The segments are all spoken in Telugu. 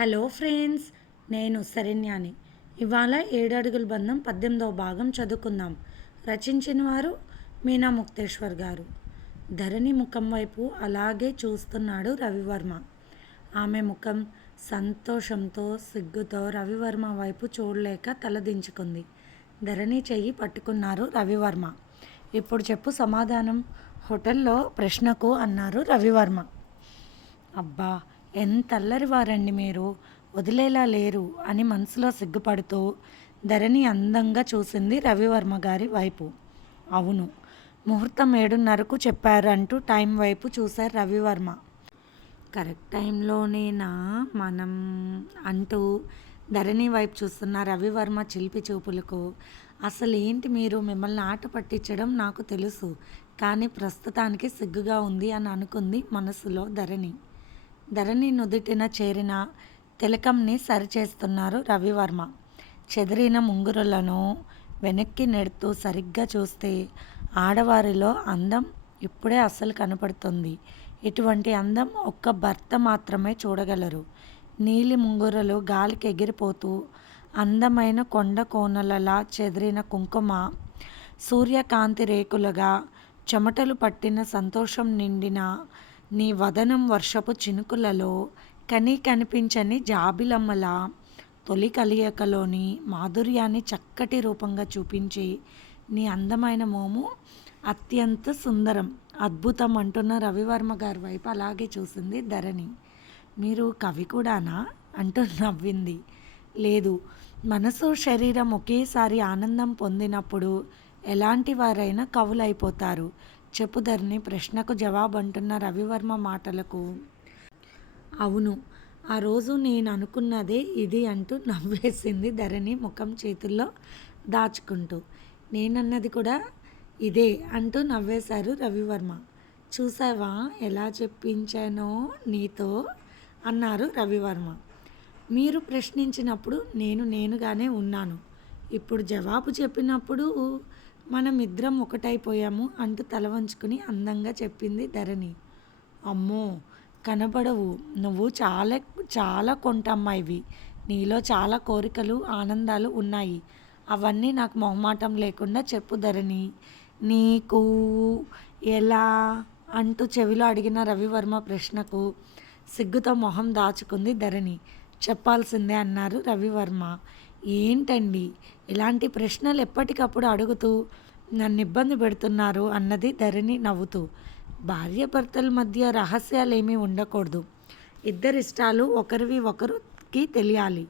హలో ఫ్రెండ్స్ నేను శరణ్యాని. ఇవాళ ఏడడుగుల బంధం పద్దెనిమిదవ భాగం చదువుకుందాం. రచించిన వారు మీనా ముక్తేశ్వర్ గారు. ధరణి ముఖం వైపు అలాగే చూస్తున్నాడు రవివర్మ. ఆమె ముఖం సంతోషంతో సిగ్గుతో రవివర్మ వైపు చూడలేక తలదించుకుంది ధరణి చెయ్యి పట్టుకున్నారు రవివర్మ. ఇప్పుడు చెప్పు సమాధానం. హోటల్లో ప్రశ్నకు అన్నారు రవివర్మ. అబ్బా ఎంత అల్లరివారండి మీరు? వదిలేలా లేరు అని మనసులో సిగ్గుపడుతూ ధరణి అందంగా చూసింది రవివర్మ గారి వైపు. అవును ముహూర్తం ఏడున్నరకు చెప్పారు అంటూ టైం వైపు చూశారు రవివర్మ. కరెక్ట్ టైంలోనేనా మనం అంటూ ధరణి వైపు చూస్తున్న రవివర్మ చిలిపి చూపులకు అసలు ఏంటి మీరు మిమ్మల్ని ఆట పట్టించడం నాకు తెలుసు కానీ ప్రస్తుతానికి సిగ్గుగా ఉంది అని అనుకుంది మనసులో ధరణి. ధరణి నుదుటిన చేరిన తిలకంని సరిచేస్తున్నారు రవివర్మ. చెదిరిన ముంగురులను వెనక్కి నెడుతూ సరిగ్గా చూస్తే ఆడవారిలో అందం ఇప్పుడే అస్సలు కనపడుతుంది. ఇటువంటి అందం ఒక్క భర్త మాత్రమే చూడగలరు. నీలి ముంగురలు గాలికి ఎగిరిపోతూ అందమైన కొండ కోనలలా చెదిరిన కుంకుమ సూర్యకాంతి రేకులుగా చెమటలు పట్టిన సంతోషం నిండిన నీ వదనం వర్షపు చినుకులలో కని కనిపించని జాబిలమ్మల తొలి కలియకలోని మాధుర్యాన్ని చక్కటి రూపంగా చూపించి నీ అందమైన మోము అత్యంత సుందరం అద్భుతం అంటున్న రవివర్మ గారి వైపు అలాగే చూసింది ధరణి. మీరు కవి కూడానా? అంటూ నవ్వింది. లేదు మనసు శరీరం ఒకేసారి ఆనందం పొందినప్పుడు ఎలాంటి వారైనా కవులైపోతారు. చెప్పుదర్ని ప్రశ్నకు జవాబు అంటున్న రవివర్మ మాటలకు. అవును ఆ రోజు నేను అనుకున్నదే ఇది అంటూ నవ్వేసింది ధరణి ముఖం చేతుల్లో దాచుకుంటూ. నేనన్నది కూడా ఇదే అంటూ నవ్వేశారు రవివర్మ. చూసావా ఎలా చెప్పించానో నీతో? అన్నారు రవివర్మ. మీరు ప్రశ్నించినప్పుడు నేను నేనుగానే ఉన్నాను. ఇప్పుడు జవాబు చెప్పినప్పుడు మనం ఇద్దరం ఒకటైపోయాము అంటూ తల వంచుకుని అందంగా చెప్పింది ధరణి. అమ్మో కనబడవు. నువ్వు చాలా చాలా కొంటమ్మాయివి. నీలో చాలా కోరికలు ఆనందాలు ఉన్నాయి. అవన్నీ నాకు మొహమాటం లేకుండా చెప్పు ధరణి. నీకు ఎలా? అంటూ చెవిలో అడిగిన రవివర్మ ప్రశ్నకు సిగ్గుతో మొహం దాచుకుంది ధరణి. చెప్పాల్సిందే అన్నారు రవివర్మ. ఏంటండి? ఇలాంటి ప్రశ్నలు ఎప్పటికప్పుడు అడుగుతూ నన్ను ఇబ్బంది పెడుతున్నారు అన్నది ధరణి నవ్వుతూ. భార్యాభర్తల మధ్య రహస్యాలు ఏమీ ఉండకూడదు. ఇద్దరిష్టాలు ఒకరివి ఒకరికి తెలియాలి.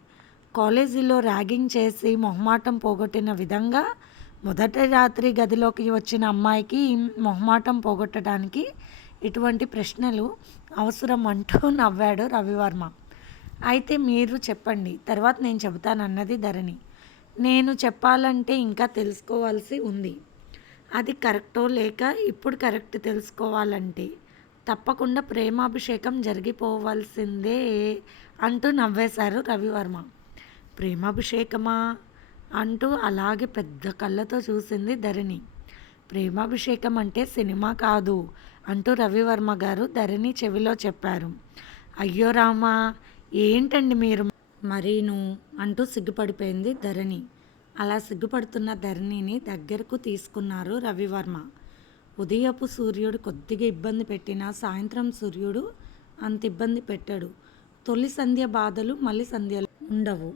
కాలేజీలో ర్యాగింగ్ చేసి మొహమాటం పోగొట్టిన విధంగా మొదటి రాత్రి గదిలోకి వచ్చిన అమ్మాయికి మొహమాటం పోగొట్టడానికి ఇటువంటి ప్రశ్నలు అవసరం అంటూ నవ్వాడు రవివర్మ. అయితే మీరు చెప్పండి. తర్వాత నేను చెబుతాను అన్నది ధరణి. నేను చెప్పాలంటే ఇంకా తెలుసుకోవాల్సి ఉంది. అది కరెక్టో లేక ఇప్పుడు కరెక్ట్ తెలుసుకోవాలంటే తప్పకుండా ప్రేమాభిషేకం జరిగిపోవాల్సిందే అంటూ నవ్వేశారు రవివర్మ. ప్రేమాభిషేకమా? అంటూ అలాగే పెద్ద కళ్ళతో చూసింది ధరణి. ప్రేమాభిషేకం అంటే సినిమా కాదు అంటూ రవివర్మ గారు ధరణి చెవిలో చెప్పారు. అయ్యో రామా! ఏంటండి మీరు? మరీను అంటూ సిగ్గుపడిపోయింది ధరణి. అలా సిగ్గుపడుతున్న ధరణిని దగ్గరకు తీసుకున్నారు రవివర్మ. ఉదయపు సూర్యుడు కొద్దిగా ఇబ్బంది పెట్టినా సాయంత్రం సూర్యుడు అంత ఇబ్బంది పెట్టాడు. తొలి సంధ్య బాధలు మళ్ళీ సంధ్యలు ఉండవు.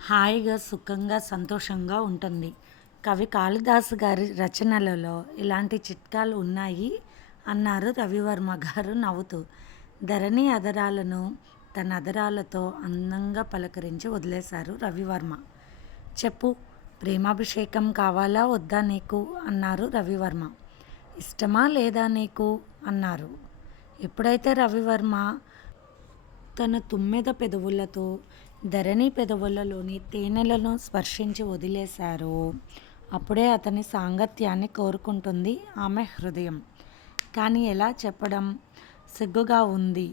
హాయిగా సుఖంగా సంతోషంగా ఉంటుంది. కవి కాళిదాసు గారి రచనలలో ఇలాంటి చిట్కాలు ఉన్నాయి అన్నారు రవివర్మ గారు నవ్వుతూ. ధరణి అదరాలను తన అదరాలతో అందంగా పలకరించి వదిలేశారు రవివర్మ. చెప్పు ప్రేమాభిషేకం కావాలా వద్దా నీకు? అన్నారు రవివర్మ. ఇష్టమా లేదా నీకు? అన్నారు. ఎప్పుడైతే రవివర్మ తన తుమ్మెద పెదవులతో ధరణి పెదవులలోని తేనెలను స్పర్శించి వదిలేశారో అప్పుడే అతని సాంగత్యాన్ని కోరుకుంటుంది ఆమె హృదయం. కానీ ఎలా చెప్పడం? సిగ్గుగా ఉంది.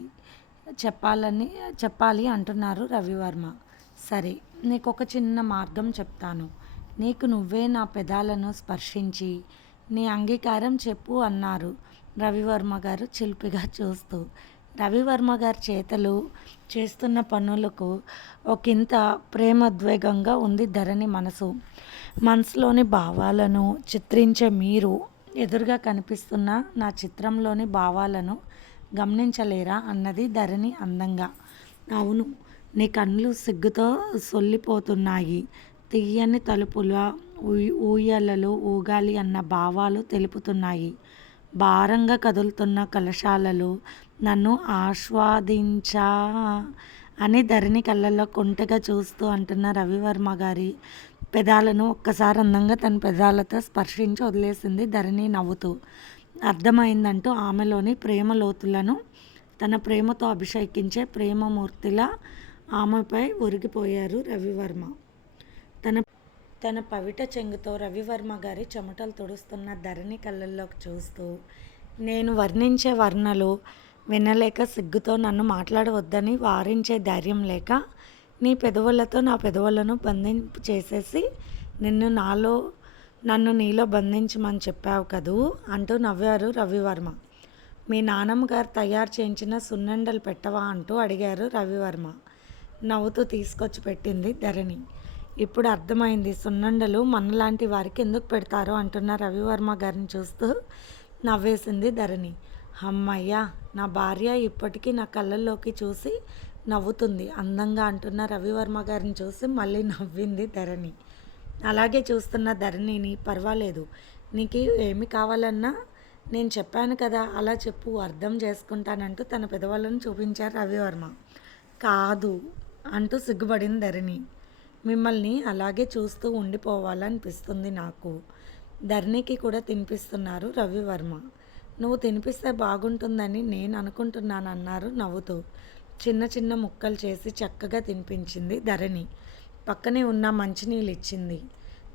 చెప్పాలని చెప్పాలి అంటున్నారు రవివర్మ. సరే నీకు ఒక చిన్న మార్గం చెప్తాను. నీకు నువ్వే నా పెదాలను స్పర్శించి నీ అంగీకారం చెప్పు అన్నారు రవివర్మ గారు చిలిపిగా చూస్తూ. రవివర్మ గారి చేతలు చేస్తున్న పనులకు ఒకంత ప్రేమోద్వేగంగా ఉంది ధరణి మనసు. మనసులోని భావాలను చిత్రించే మీరు ఎదురుగా కనిపిస్తున్న నా చిత్రంలోని భావాలను గమనించలేరా అన్నది ధరణి అందంగా. అవును నీ కళ్ళు సిగ్గుతో సొల్లిపోతున్నాయి. తీయని తలుపుల ఊయలలో ఊగాలి అన్న భావాలు తెలుపుతున్నాయి. భారంగా కదులుతున్న కలశాలలో నన్ను ఆస్వాదించా అని ధరణి కళ్ళల్లో కొంటగా చూస్తూ అంటున్న రవివర్మ గారి పెదాలను ఒక్కసారి అందంగా తన పెదాలతో స్పర్శించి వదిలేసింది ధరణి నవ్వుతూ. అర్థమైందంటూ ఆమెలోని ప్రేమ లోతులను తన ప్రేమతో అభిషేకించే ప్రేమమూర్తిలా ఆమెపై ఒరిగిపోయారు రవివర్మ. తన తన పవిట చెంగుతో రవివర్మ గారి చెమటలు తుడుస్తున్న ధరణి కళ్ళల్లోకి చూస్తూ నేను వర్ణించే వర్ణలు వినలేక సిగ్గుతో నన్ను మాట్లాడవద్దని వారించే ధైర్యం లేక నీ పెదవులతో నా పెదవులను బంధింపు చేసేసి నిన్ను నాలో నన్ను నీలో బంధించమని చెప్పావు కదూ? అంటూ నవ్వారు రవివర్మ. మీ నాన్నమ్మ గారు తయారు చేయించిన సున్నండలు పెట్టవా అంటూ అడిగారు రవివర్మ. నవ్వుతూ తీసుకొచ్చి పెట్టింది ధరణి. ఇప్పుడు అర్థమైంది సున్నండలు మనలాంటి వారికి ఎందుకు పెడతారు అంటున్న రవివర్మ గారిని చూస్తూ నవ్వేసింది ధరణి. అమ్మయ్యా నా భార్య ఇప్పటికీ నా కళ్ళల్లోకి చూసి నవ్వుతుంది అందంగా అంటున్న రవివర్మ గారిని చూసి మళ్ళీ నవ్వింది ధరణి. అలాగే చూస్తున్న ధరణిని పర్వాలేదు. నీకు ఏమి కావాలన్నా నేను చెప్పాను కదా అలా చెప్పు అర్థం చేసుకుంటానంటూ తన పెదవాళ్ళను చూపించారు రవివర్మ. కాదు అంటూ సిగ్గుపడింది ధరణి. మిమ్మల్ని అలాగే చూస్తూ ఉండిపోవాలనిపిస్తుంది నాకు. ధరణికి కూడా తినిపిస్తున్నారు రవివర్మ. నువ్వు తినిపిస్తే బాగుంటుందని నేను అనుకుంటున్నాను అన్నారు నవ్వుతూ. చిన్న చిన్న ముక్కలు చేసి చక్కగా తినిపించింది ధరణి. పక్కనే ఉన్న మంచినీళ్ళు ఇచ్చింది.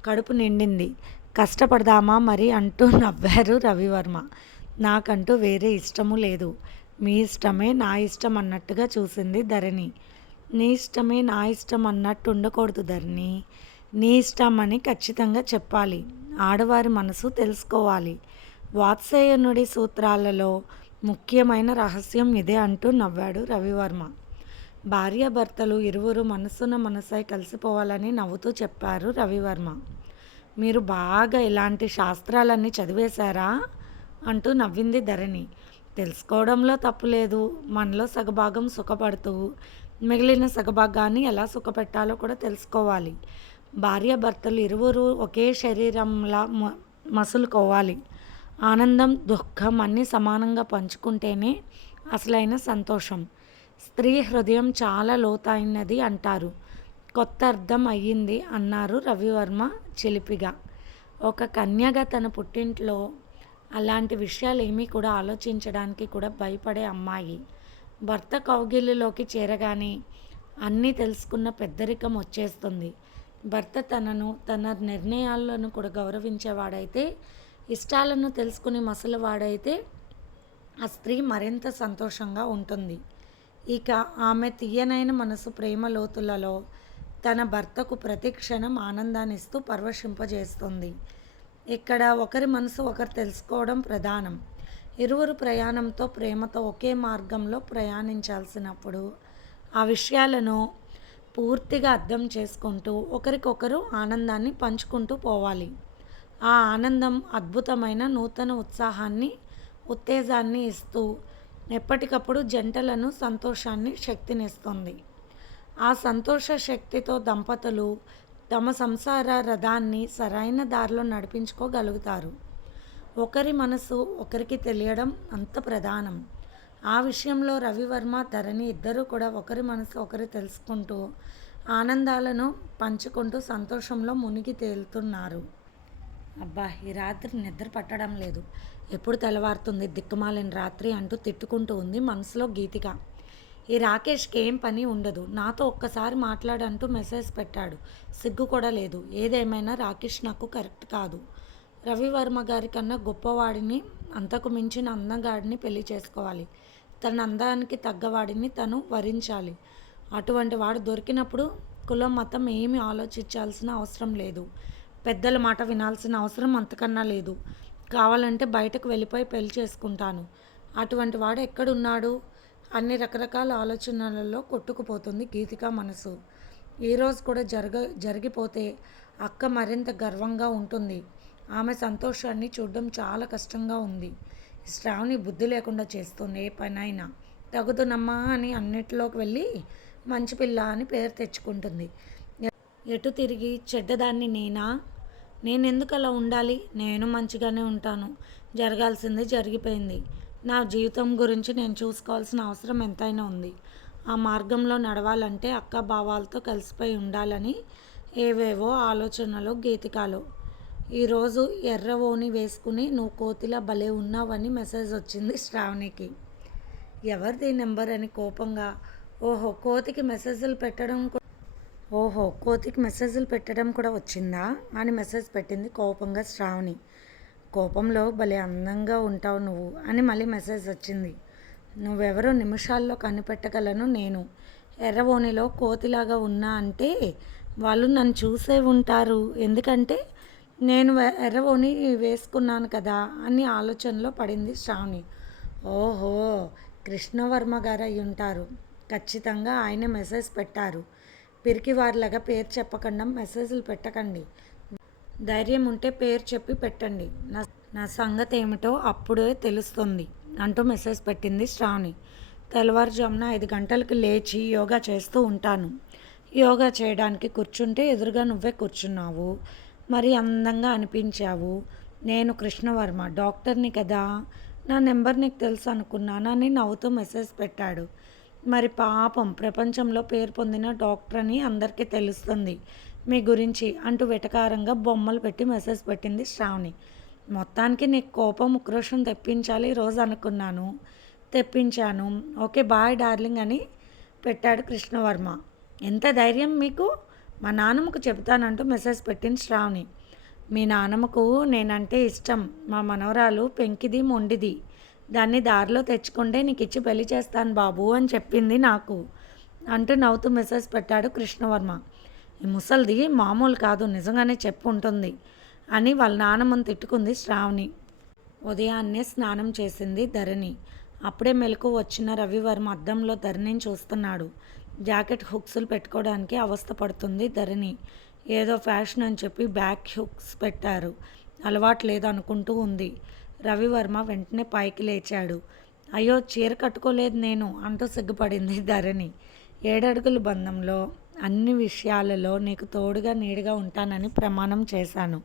కడుపు నిండింది. కష్టపడదామా మరి అంటూ నవ్వారు రవివర్మ. నాకంటూ వేరే ఇష్టము లేదు. మీ ఇష్టమే నా ఇష్టం అన్నట్టుగా చూసింది ధరణి. నీ ఇష్టమే నా ఇష్టం అన్నట్టు ఉండకూడదు ధరణి. నీ ఇష్టం అని ఖచ్చితంగా చెప్పాలి. ఆడవారి మనసు తెలుసుకోవాలి. వాత్సేయనుడి సూత్రాలలో ముఖ్యమైన రహస్యం ఇదే అంటూ నవ్వాడు రవివర్మ. భార్యాభర్తలు ఇరువురు మనసున మనసై కలిసిపోవాలని నవ్వుతూ చెప్పారు రవివర్మ. మీరు బాగా ఇలాంటి శాస్త్రాలన్నీ చదివేశారా? అంటూ నవ్వింది ధరణి. తెలుసుకోవడంలో తప్పు లేదు. మనలో సగభాగం సుఖపడుతూ మిగిలిన సగభాగాన్ని ఎలా సుఖపెట్టాలో కూడా తెలుసుకోవాలి. భార్యాభర్తలు ఇరువురు ఒకే శరీరంలా మ- మసులుకోవాలి. ఆనందం దుఃఖం అన్నీ సమానంగా పంచుకుంటేనే అసలైన సంతోషం. స్త్రీ హృదయం చాలా లోతైనది అంటారు. కొత్త అర్థం అయ్యింది అన్నారు రవివర్మ చిలిపిగా. ఒక కన్యగా తన పుట్టింట్లో అలాంటి విషయాలు ఏమీ కూడా ఆలోచించడానికి కూడా భయపడే అమ్మాయి. భర్త కౌగిలిలోకి చేరగానే అన్నీ తెలుసుకున్న పెద్దరికం వచ్చేస్తుంది. భర్త తనను తన నిర్ణయాలను కూడా గౌరవించేవాడైతే ఇష్టాలను తెలుసుకుని మసలువాడైతే ఆ స్త్రీ మరింత సంతోషంగా ఉంటుంది. ఇక ఆమె తీయనైన మనసు ప్రేమ లోతులలో తన భర్తకు ప్రతిక్షణం ఆనందాన్నిస్తూ పర్వశింపజేస్తుంది. ఇక్కడ ఒకరి మనసు ఒకరు తెలుసుకోవడం ప్రధానం. ఇరువురు ప్రయాణంతో ప్రేమతో ఒకే మార్గంలో ప్రయాణించాల్సినప్పుడు ఆ విషయాలను పూర్తిగా అర్థం చేసుకుంటూ ఒకరికొకరు ఆనందాన్ని పంచుకుంటూ పోవాలి. ఆ ఆనందం అద్భుతమైన నూతన ఉత్సాహాన్ని ఉత్తేజాన్ని ఇస్తూ ఎప్పటికప్పుడు జంటలను సంతోషాన్ని శక్తినిస్తుంది. ఆ సంతోష శక్తితో దంపతులు తమ సంసార రథాన్ని సరైన దారిలో నడిపించుకోగలుగుతారు. ఒకరి మనసు ఒకరికి తెలియడం అంత ప్రధానం. ఆ విషయంలో రవివర్మ ధరణి ఇద్దరూ కూడా ఒకరి మనసు ఒకరు తెలుసుకుంటూ ఆనందాలను పంచుకుంటూ సంతోషంలో మునిగి తేలుతున్నారు. అబ్బా ఈ రాత్రి నిద్ర పట్టడం లేదు. ఎప్పుడు తెల్లవారుతుంది? దిక్కుమాలిన రాత్రి అంటూ తిట్టుకుంటూ ఉంది మనసులో గీతిక. ఈ రాకేష్కి ఏం పని ఉండదు. నాతో ఒక్కసారి మాట్లాడంటూ మెసేజ్ పెట్టాడు. సిగ్గు కూడా లేదు. ఏదేమైనా రాకేష్ నాకు కరెక్ట్ కాదు. రవివర్మ గారి కన్నా గొప్పవాడిని అంతకు మించిన అందగాడిని పెళ్ళి చేసుకోవాలి. తన అందానికి తగ్గవాడిని తను వరించాలి. అటువంటి వాడు దొరికినప్పుడు కులం మతం ఏమీ ఆలోచించాల్సిన అవసరం లేదు. పెద్దల మాట వినాల్సిన అవసరం అంతకన్నా లేదు. కావాలంటే బయటకు వెళ్ళిపోయి పెళ్ళి చేసుకుంటాను. అటువంటి వాడు ఎక్కడున్నాడు? అన్ని రకరకాల ఆలోచనలలో కొట్టుకుపోతుంది గీతిక మనసు. ఈరోజు కూడా జరగ జరిగిపోతే అక్క మరింత గర్వంగా ఉంటుంది. ఆమె సంతోషాన్ని చూడడం చాలా కష్టంగా ఉంది. శ్రావణి బుద్ధి లేకుండా చేస్తుంది. ఏ పనైనా తగుదునమ్మా అని అన్నిటిలోకి వెళ్ళి మంచి పిల్ల అని పేరు తెచ్చుకుంటుంది. ఎటు తిరిగి చెడ్డదాన్ని నేనా? నేను ఎందుకు అలా ఉండాలి? నేను మంచిగానే ఉంటాను. జరగాల్సింది జరిగిపోయింది. నా జీవితం గురించి నేను చూసుకోవాల్సిన అవసరం ఎంతైనా ఉంది. ఆ మార్గంలో నడవాలంటే అక్క భావాలతో కలిసిపోయి ఉండాలని ఏవేవో ఆలోచనలు గీతికాలు. ఈరోజు ఎర్ర ఓని వేసుకుని నువ్వు కోతిలా భలే ఉన్నావని మెసేజ్ వచ్చింది శ్రావణికి. ఎవరిది నెంబర్ అని కోపంగా? ఓహో కోతికి మెసేజ్లు పెట్టడం ఓహో కోతికి మెసేజ్లు పెట్టడం కూడా వచ్చిందా? అని మెసేజ్ పెట్టింది కోపంగా శ్రావణి. కోపంలో భలే అందంగా ఉంటావు నువ్వు అని మళ్ళీ మెసేజ్ వచ్చింది. నువ్వెవరో నిమిషాల్లో కనిపెట్టగలను నేను. ఎర్రవోనిలో కోతిలాగా ఉన్నా అంటే వాళ్ళు నన్ను చూసే ఉంటారు. ఎందుకంటే నేను ఎర్రవోణి ఎర్రవోని వేసుకున్నాను కదా అని ఆలోచనలో పడింది శ్రావణి. ఓహో కృష్ణవర్మ గారు అయి ఉంటారు ఖచ్చితంగా ఆయన మెసేజ్ పెట్టారు. పిరికివారిలాగా పేరు చెప్పకుండా మెసేజ్లు పెట్టకండి. ధైర్యం ఉంటే పేరు చెప్పి పెట్టండి. నా నా సంగతి ఏమిటో అప్పుడే తెలుస్తుంది. అంటూ మెసేజ్ పెట్టింది శ్రావణి. తెల్లవారుజామున ఐదు గంటలకు లేచి యోగా చేస్తూ ఉంటాను. యోగా చేయడానికి కూర్చుంటే ఎదురుగా నువ్వే కూర్చున్నావు. మరి అందంగా అనిపించావు. నేను కృష్ణవర్మ డాక్టర్ని కదా. నా నెంబర్ నీకు తెలుసు అనుకున్నానని నవ్వుతూ మెసేజ్ పెట్టాడు. మరి పాపం ప్రపంచంలో పేరు పొందిన డాక్టర్ అని అందరికీ తెలుస్తుంది. మీ గురించి అంటూ వెటకారంగా బొమ్మలు పెట్టి మెసేజ్ పెట్టింది శ్రావణి. మొత్తానికి నీకు కోపం ఉక్రోషం తెప్పించాలి ఈ రోజు అనుకున్నాను. తెప్పించాను. ఓకే బాయ్ డార్లింగ్ అని పెట్టాడు కృష్ణవర్మ. ఎంత ధైర్యం మీకు? మా నాన్నమ్మకు చెబుతానంటూ మెసేజ్ పెట్టింది శ్రావణి. మీ నాన్నమ్మకు నేనంటే ఇష్టం. మా మనవరాలు పెంకిది మొండిది. దాన్ని దారిలో తెచ్చుకుంటే నీకు ఇచ్చి పెళ్ళి చేస్తాను బాబు అని చెప్పింది నాకు. అంటూ నవ్వుతూ మెసేజ్ పెట్టాడు కృష్ణవర్మ. ఈ ముసలిది మామూలు కాదు నిజంగానే చెప్పు ఉంటుంది అని వాళ్ళ నానమ్మను తిట్టుకుంది శ్రావణి. ఉదయాన్నే స్నానం చేసింది ధరణి. అప్పుడే మెలకు వచ్చిన రవివర్మ అద్దంలో ధరణిని చూస్తున్నాడు. జాకెట్ హుక్స్లు పెట్టుకోవడానికి అవస్థ పడుతుంది ధరణి. ఏదో ఫ్యాషన్ అని చెప్పి బ్యాక్ హుక్స్ పెట్టారు. అలవాటు లేదనుకుంటూ ఉంది. రవివర్మ వెంటనే పైకి లేచాడు. అయ్యో చీర కట్టుకోలేదు నేను అంటూ సిగ్గుపడింది ధరణి. ఏడడుగుల బంధంలో అన్ని విషయాలలో నీకు తోడుగా నీడుగా ఉంటానని ప్రమాణం చేశాను.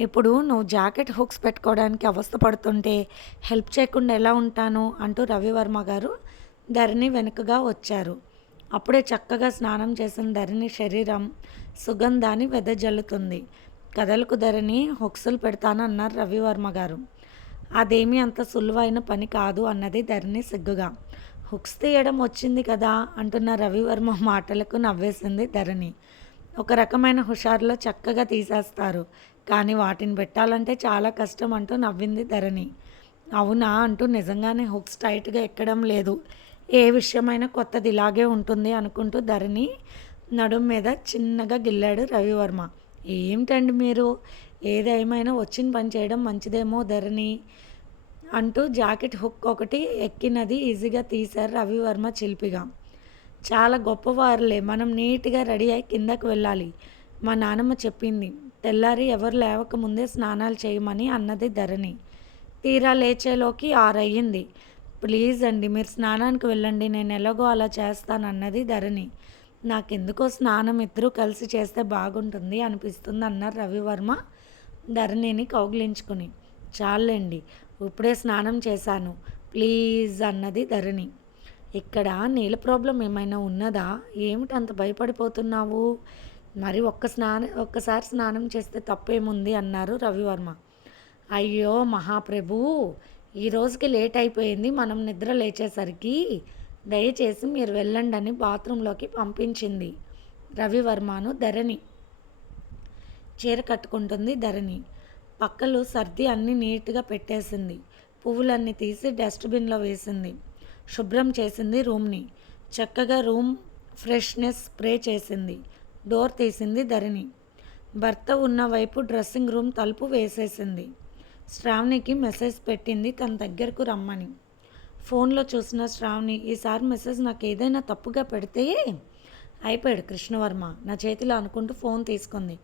ఇప్పుడు నువ్వు జాకెట్ హుక్స్ పెట్టుకోవడానికి అవస్థ పడుతుంటే హెల్ప్ చేయకుండా ఎలా ఉంటాను? అంటూ రవివర్మ గారు ధరణి వెనుకగా వచ్చారు. అప్పుడే చక్కగా స్నానం చేసిన ధరణి శరీరం సుగంధాన్ని వెదజల్లుతుంది. కథలకు ధరణి హుక్సులు పెడతానన్నారు రవివర్మ గారు. అదేమీ అంత సులువైన పని కాదు అన్నది ధరణి సిగ్గుగా. హుక్స్ తీయడం వచ్చింది కదా అంటున్న రవివర్మ మాటలకు నవ్వేసింది ధరణి. ఒక రకమైన హుషారులో చక్కగా తీసేస్తారు. కానీ వాటిని పెట్టాలంటే చాలా కష్టం అంటూ నవ్వింది ధరణి. అవునా అంటూ నిజంగానే హుక్స్ టైట్గా ఎక్కడం లేదు. ఏ విషయమైనా కొత్తది ఇలాగే ఉంటుంది అనుకుంటూ ధరణి నడుం మీద చిన్నగా గిల్లాడు రవివర్మ. ఏమిటండి మీరు? ఏదేమైనా వచ్చిన పని చేయడం మంచిదేమో ధరణి అంటూ జాకెట్ హుక్ ఒకటి ఎక్కినది ఈజీగా తీశారు రవివర్మ చిలిపిగా చాలా గొప్పవారులే మనం నీట్గా రెడీ అయి కిందకు వెళ్ళాలి మా నానమ్మ చెప్పింది. తెల్లారి ఎవరు లేవక ముందే స్నానాలు చేయమని అన్నది ధరణి. తీరా లేచేలోకి ఆరయ్యింది. ప్లీజ్ అండి మీరు స్నానానికి వెళ్ళండి నేను ఎలాగో అలా చేస్తానన్నది ధరణి. నాకెందుకో స్నానం ఇద్దరూ కలిసి చేస్తే బాగుంటుంది అనిపిస్తుంది అన్నారు రవివర్మ. ధరణిని కౌగిలించుకుని చాలండి ఇప్పుడే స్నానం చేశాను ప్లీజ్ అన్నది ధరణి. ఇక్కడ నీళ్ళ ప్రాబ్లం ఏమైనా ఉన్నదా? ఏమిటి అంత భయపడిపోతున్నావు? మరి ఒక్క స్నానం ఒక్కసారి స్నానం చేస్తే తప్పేముంది? అన్నారు రవివర్మ. అయ్యో మహాప్రభు ఈ రోజుకి లేట్ అయిపోయింది. మనం నిద్ర లేచేసరికి దయచేసి మీరు వెళ్ళండి అని బాత్రూంలోకి పంపించింది రవివర్మను ధరణి. చీర కట్టుకుంటుంది ధరణి. పక్కలు సర్ది అన్నీ నీట్గా పెట్టేసింది. పువ్వులన్నీ తీసి డస్ట్బిన్లో వేసింది. శుభ్రం చేసింది రూమ్ని. చక్కగా రూమ్ ఫ్రెష్నెస్ స్ప్రే చేసింది. డోర్ తీసింది ధరణి. భర్త ఉన్న వైపు డ్రెస్సింగ్ రూమ్ తలుపు వేసేసింది. శ్రావణికి మెసేజ్ పెట్టింది తన దగ్గరకు రమ్మని. ఫోన్లో చూసిన శ్రావణి ఈసారి మెసేజ్ నాకు ఏదైనా తప్పుగా పెడితే? అయిపోయాడు కృష్ణవర్మ. నా చేతిలో అనుకుంటూ ఫోన్ తీసుకుంది.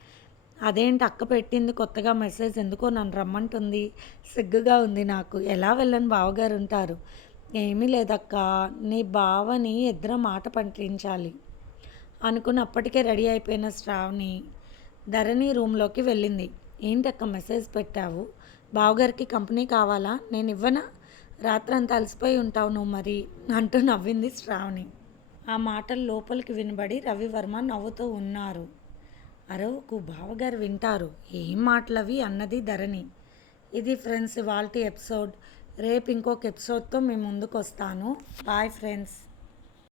అదేంటి అక్క పెట్టింది కొత్తగా మెసేజ్? ఎందుకో నన్ను రమ్మంటుంది. సిగ్గుగా ఉంది నాకు. ఎలా వెళ్ళని బావగారు ఉంటారు ఏమీ లేదక్క. నీ బావని ఇద్దరం మాట పట్టించాలి. అనుకుని అప్పటికే రెడీ అయిపోయిన శ్రావణి ధరణి రూమ్లోకి వెళ్ళింది. ఏంటక్క మెసేజ్ పెట్టావు? బావగారికి కంపెనీ కావాలా? నేను ఇవ్వనా? రాత్రంతా అలసిపోయి ఉంటావు నువ్వు మరి అంటూ నవ్వింది శ్రావణి. ఆ మాటలు లోపలికి వినబడి రవివర్మ నవ్వుతూ ఉన్నారు. అరవకు బావగారు వింటారు ఏం మాటలవి అన్నది ధరణి. ఇది ఫ్రెండ్స్ ఇవాల్టి ఎపిసోడ్. రేపు ఇంకొక ఎపిసోడ్తో మేము ముందుకు వస్తాను బాయ్ ఫ్రెండ్స్.